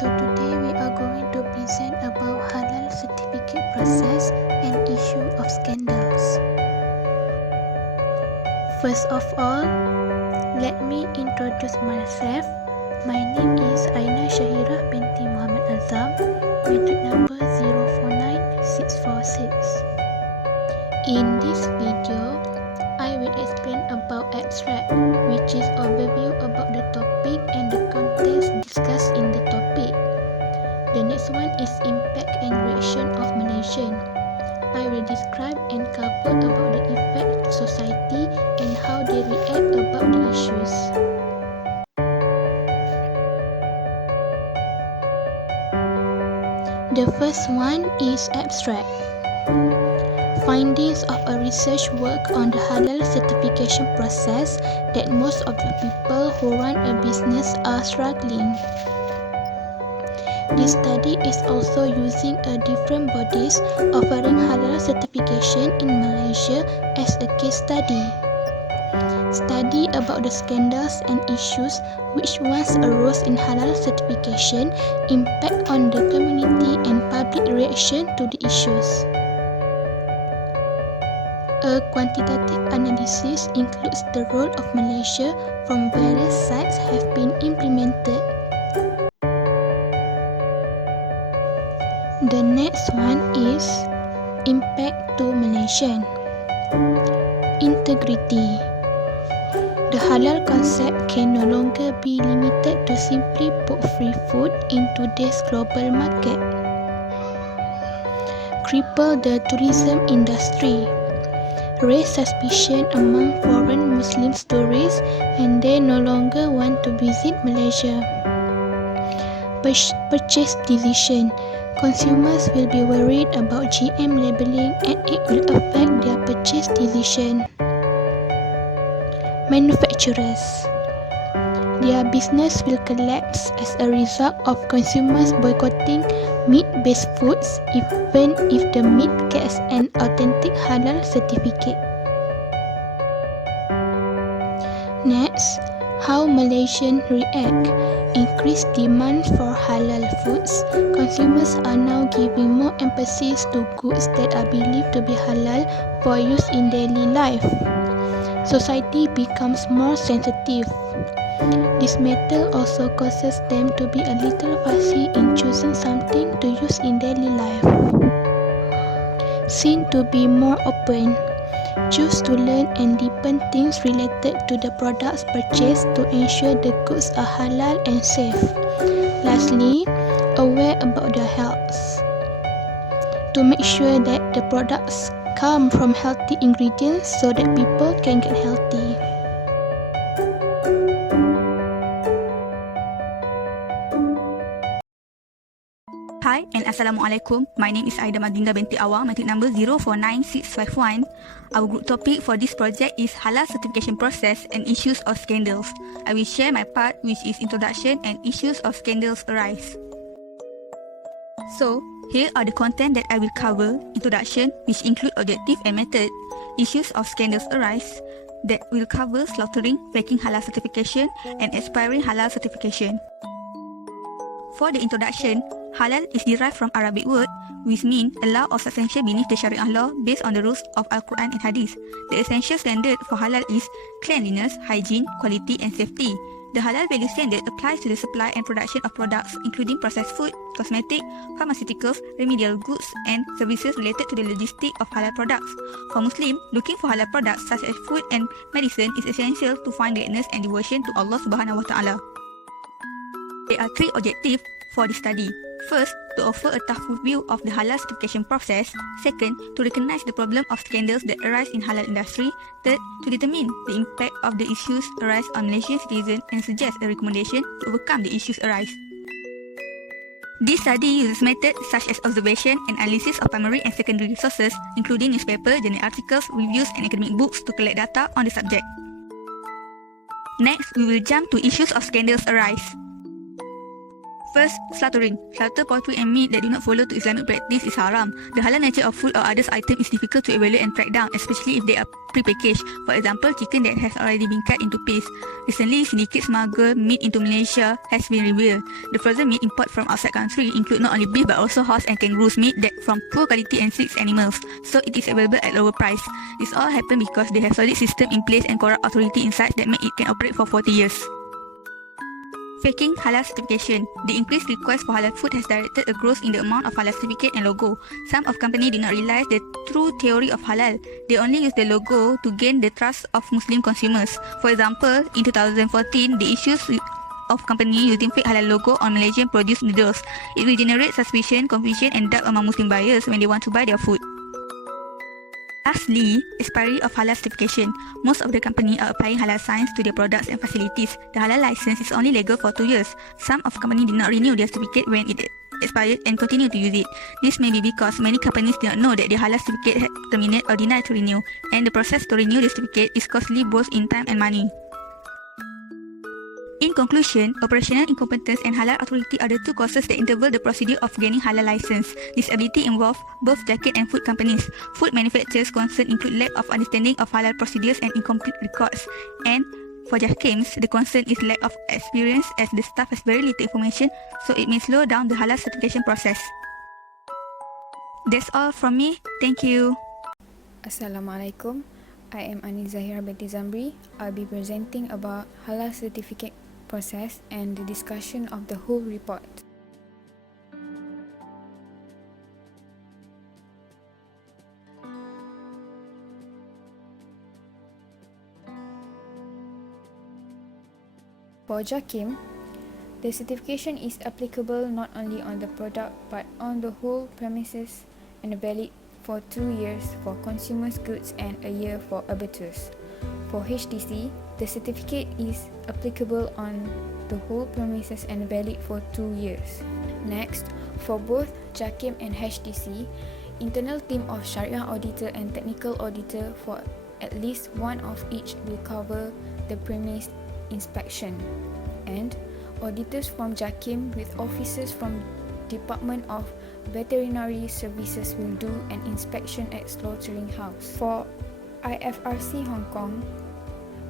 So today we are going to present about Halal certificate process and issue of scandals. First of all, let me introduce myself. My name is Aina Shahirah binti Mohd Azam, matric number 049646. In this video, I will explain about abstract, which is overview about the topic and the contents discussed in the topic. The next one is impact and reaction of Malaysian. I will describe and cover about the effect to society and how they react about the issues. The first one is abstract. Findings of a research work on the halal certification process that most of the people who run a business are struggling. This study is also using a different bodies offering halal certification in Malaysia as a case study. Study about the scandals and issues which once arose in halal certification, impact on the community and public reaction to the issues. A quantitative analysis includes the role of Malaysia from various sides have been implemented. The next one is impact to Malaysian. Integrity. The halal concept can no longer be limited to simply put free food in today's global market. Cripple the tourism industry. Raise suspicion among foreign Muslim tourists and they no longer want to visit Malaysia. Purchase decision. Consumers will be worried about GM labeling and it will affect their purchase decision. Manufacturers. Their business will collapse as a result of consumers boycotting meat-based foods even if the meat gets an authentic halal certificate. Next, how Malaysians react. Increased demand for halal foods. Consumers are now giving more emphasis to goods that are believed to be halal for use in daily life. Society becomes more sensitive. This matter also causes them to be a little fussy in choosing something to use in daily life. Seen to be more open. Choose to learn and deepen things related to the products purchased to ensure the goods are halal and safe. Lastly, aware about their health. To make sure that the products come from healthy ingredients so that people can get healthy. Hi and Assalamualaikum. My name is Aida Mazlinda binti Awang, matric number 049651. Our group topic for this project is Halal certification process and issues of scandals. I will share my part, which is introduction and issues of scandals arise. So, here are the content that I will cover. Introduction, which include objective and method. Issues of scandals arise, that will cover slaughtering, breaking halal certification and expiring halal certification. For the introduction, halal is derived from Arabic word which means a law or substantial beneath the Sharia law based on the rules of Al-Quran and Hadith. The essential standard for halal is cleanliness, hygiene, quality and safety. The halal value standard applies to the supply and production of products including processed food, cosmetic, pharmaceuticals, remedial goods and services related to the logistics of halal products. For Muslim, looking for halal products such as food and medicine is essential to find gladness and devotion to Allah Subhanahu Wa Taala. There are three objectives for the study. First, to offer a thorough view of the halal certification process. Second, to recognize the problem of scandals that arise in halal industry. Third, to determine the impact of the issues arise on Malaysian citizens and suggest a recommendation to overcome the issues arise. This study uses methods such as observation and analysis of primary and secondary sources, including newspaper, journal articles, reviews and academic books to collect data on the subject. Next, we will jump to issues of scandals arise. First, slaughtering. Slaughter poultry and meat that do not follow to Islamic practice is haram. The halal nature of food or others item is difficult to evaluate and track down, especially if they are pre-packaged. For example, chicken that has already been cut into piece. Recently, syndicate smuggle meat into Malaysia has been revealed. The frozen meat import from outside country include not only beef but also horse and kangaroos meat that from poor quality and sick animals, so it is available at lower price. This all happened because they have solid system in place and corrupt authority inside that make it can operate for 40 years. Faking halal certification. The increased request for halal food has directed a growth in the amount of halal certificate and logo. Some of companies did not realize the true theory of halal. They only use the logo to gain the trust of Muslim consumers. For example, in 2014, the issues of company using fake halal logo on Malaysian produced noodles. It will generate suspicion, confusion and doubt among Muslim buyers when they want to buy their food. Lastly, expiry of halal certification. Most of the companies are applying halal signs to their products and facilities. The halal license is only legal for 2 years. Some of companies did not renew their certificate when it expired and continue to use it. This may be because many companies do not know that their halal certificate had terminated or denied to renew, and the process to renew the certificate is costly both in time and money. In conclusion, operational incompetence and halal authority are the two causes that interval the procedure of gaining halal license. This ability involves both jacket and food companies. Food manufacturers' concern include lack of understanding of halal procedures and incomplete records. And for jakims, the concern is lack of experience as the staff has very little information, so it may slow down the halal certification process. That's all from me. Thank you. Assalamualaikum. I am Zahirah binti Zamri. I'll be presenting about halal certificate process and the discussion of the whole report. For Jakim, the certification is applicable not only on the product but on the whole premises and valid for 2 years for consumers goods and a year for abattoirs. For HDC, the certificate is applicable on the whole premises and valid for 2 years. Next, for both Jakim and HDC, internal team of Sharia auditor and technical auditor for at least one of each will cover the premise inspection. And auditors from Jakim with officers from Department of Veterinary Services will do an inspection at slaughtering house. For IFRC Hong Kong,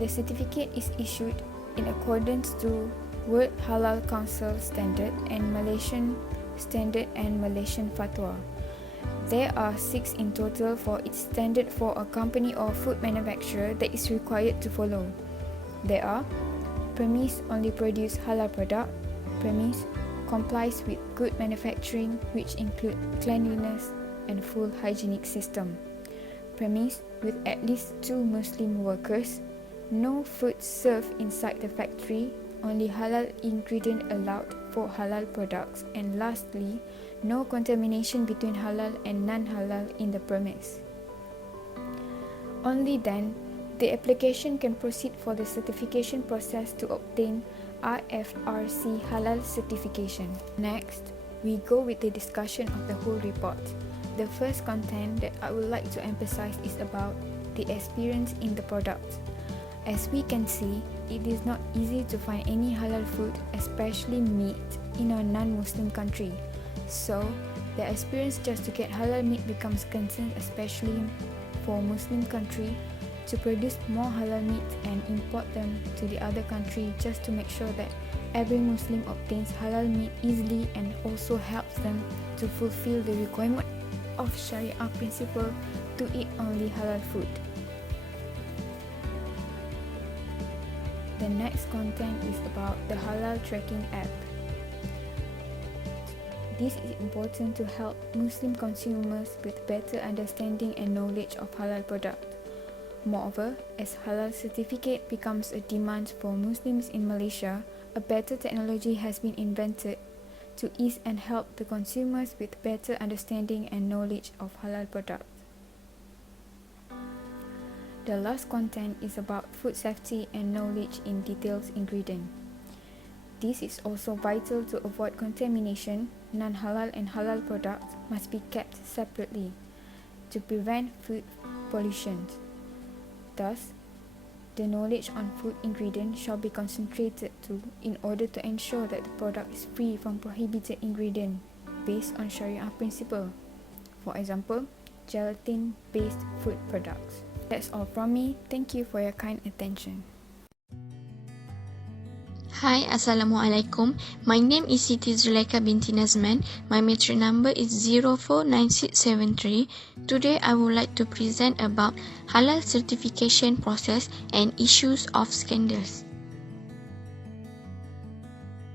the certificate is issued in accordance to World Halal Council Standard and Malaysian Standard and Malaysian Fatwa. There are 6 in total for its standard for a company or food manufacturer that is required to follow. There are: premise only produce halal product, premise complies with good manufacturing which include cleanliness and full hygienic system, premise with at least 2 Muslim workers, no food served inside the factory, only halal ingredient allowed for halal products, and lastly, no contamination between halal and non-halal in the premise. Only then, the application can proceed for the certification process to obtain IFRC Halal certification. Next, we go with the discussion of the whole report. The first content that I would like to emphasize is about the experience in the product. As we can see, it is not easy to find any halal food, especially meat, in a non-Muslim country. So, the experience just to get halal meat becomes concern, especially for Muslim country, to produce more halal meat and import them to the other country just to make sure that every Muslim obtains halal meat easily, and also helps them to fulfill the requirement of Sharia principle to eat only halal food. The next content is about the halal tracking app. This is important to help Muslim consumers with better understanding and knowledge of halal product. Moreover, as halal certificate becomes a demand for Muslims in Malaysia, a better technology has been invented to ease and help the consumers with better understanding and knowledge of halal products. The last content is about food safety and knowledge in details ingredient. This is also vital to avoid contamination. Non-halal and halal products must be kept separately to prevent food pollution. Thus, The knowledge on food ingredients shall be concentrated to in order to ensure that the product is free from prohibited ingredient based on Sharia principle. For example, gelatin-based food products. That's all from me. Thank you for your kind attention. Hi, Assalamualaikum. My name is Siti Zulaikha binti Nazman. My matric number is 049673. Today, I would like to present about Halal certification process and issues of scandals.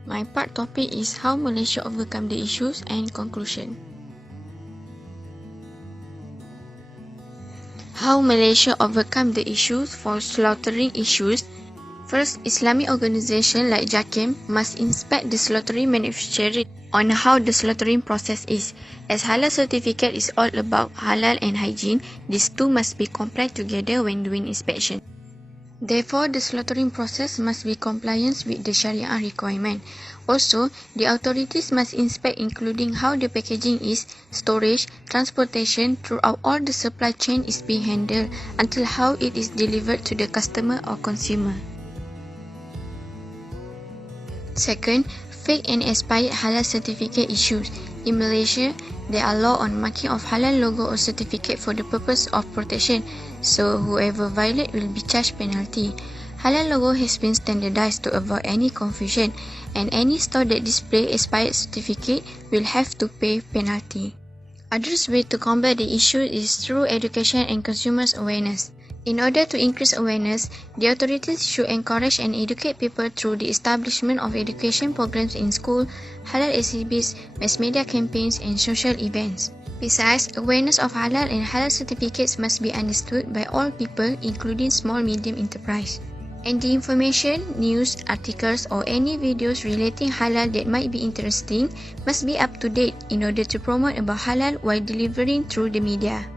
My part topic is how Malaysia overcome the issues and conclusion. How Malaysia overcome the issues for slaughtering issues. First, Islamic organizations like JAKIM must inspect the slaughtering manufacturing on how the slaughtering process is. As halal certificate is all about halal and hygiene, these two must be complied together when doing inspection. Therefore, the slaughtering process must be compliant with the Sharia requirement. Also, the authorities must inspect including how the packaging is, storage, transportation throughout all the supply chain is being handled until how it is delivered to the customer or consumer. Second, fake and expired halal certificate issues. In Malaysia, there are laws on marking of halal logo or certificate for the purpose of protection, so whoever violates will be charged penalty. Halal logo has been standardized to avoid any confusion, and any store that displays expired certificate will have to pay penalty. Other way to combat the issue is through education and consumers' awareness. In order to increase awareness, the authorities should encourage and educate people through the establishment of education programs in school, halal exhibits, mass media campaigns, and social events. Besides, awareness of halal and halal certificates must be understood by all people, including small-medium enterprise. And the information, news, articles, or any videos relating halal that might be interesting must be up to date in order to promote about halal while delivering through the media.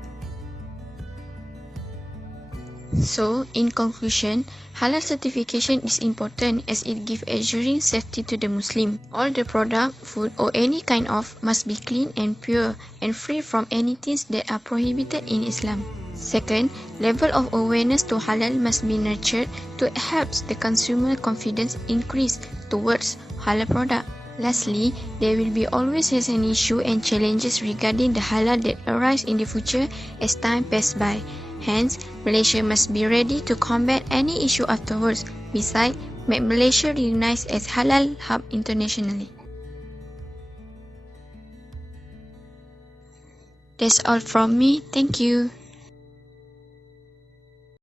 So, in conclusion, halal certification is important as it gives assuring safety to the Muslim. All the product, food or any kind of must be clean and pure and free from anything that are prohibited in Islam. Second, level of awareness to halal must be nurtured to help the consumer confidence increase towards halal product. Lastly, there will be always an issue and challenges regarding the halal that arise in the future as time passes by. Hence, Malaysia must be ready to combat any issue afterwards. Besides, make Malaysia recognized as halal hub internationally. That's all from me. Thank you.